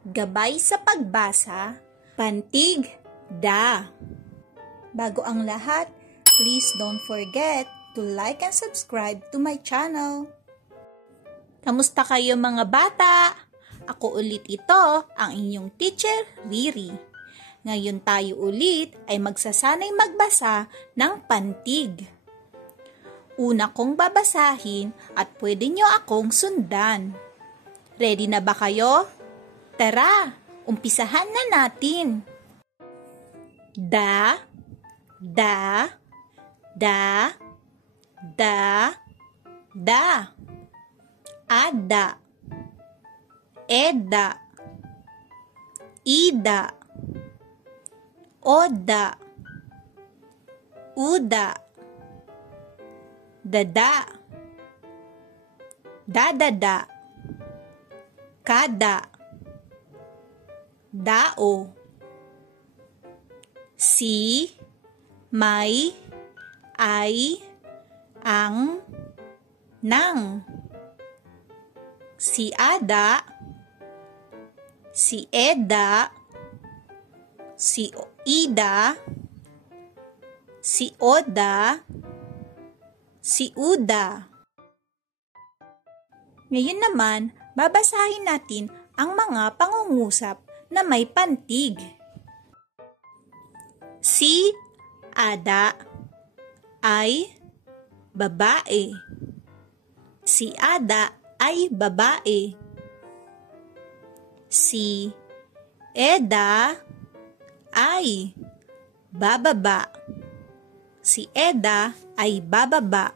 Gabay sa pagbasa, pantig, da. Bago ang lahat, please don't forget to like and subscribe to my channel. Kamusta kayo mga bata? Ako ulit ito, ang inyong teacher, Riri. Ngayon tayo ulit ay magsasanay magbasa ng pantig. Una kong babasahin at pwede nyo akong sundan. Ready na ba kayo? Tara, umpisahan na natin. Da, da, da, da, da. Ada, eda, ida, oda, uda, dada, dadada, kada, dao, si, may, ay, ang, nang, si ada, si eda, si ida, si oda, si uda. Ngayon naman, babasahin natin ang mga pangungusap na may pantig. Si ada ay babae. Si ada ay babae. Si eda ay bababa. Si eda ay bababa.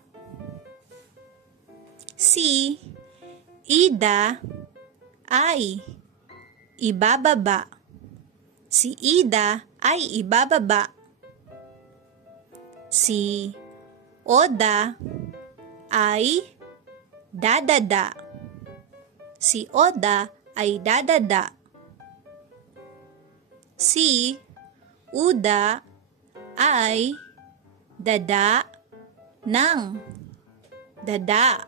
Si ida ay ibababa. Si ida ay ibababa. Si oda ay dadada. Si oda ay dadada. Si uda ay dada ng dada.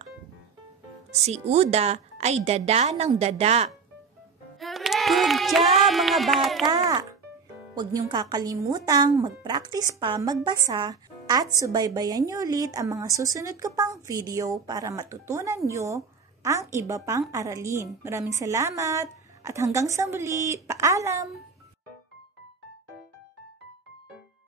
Si uda ay dada ng dada. Good job mga bata! Huwag niyong kakalimutang mag-practice pa magbasa at subaybayan niyo ulit ang mga susunod ko pang video para matutunan niyo ang iba pang aralin. Maraming salamat at hanggang sa muli. Paalam!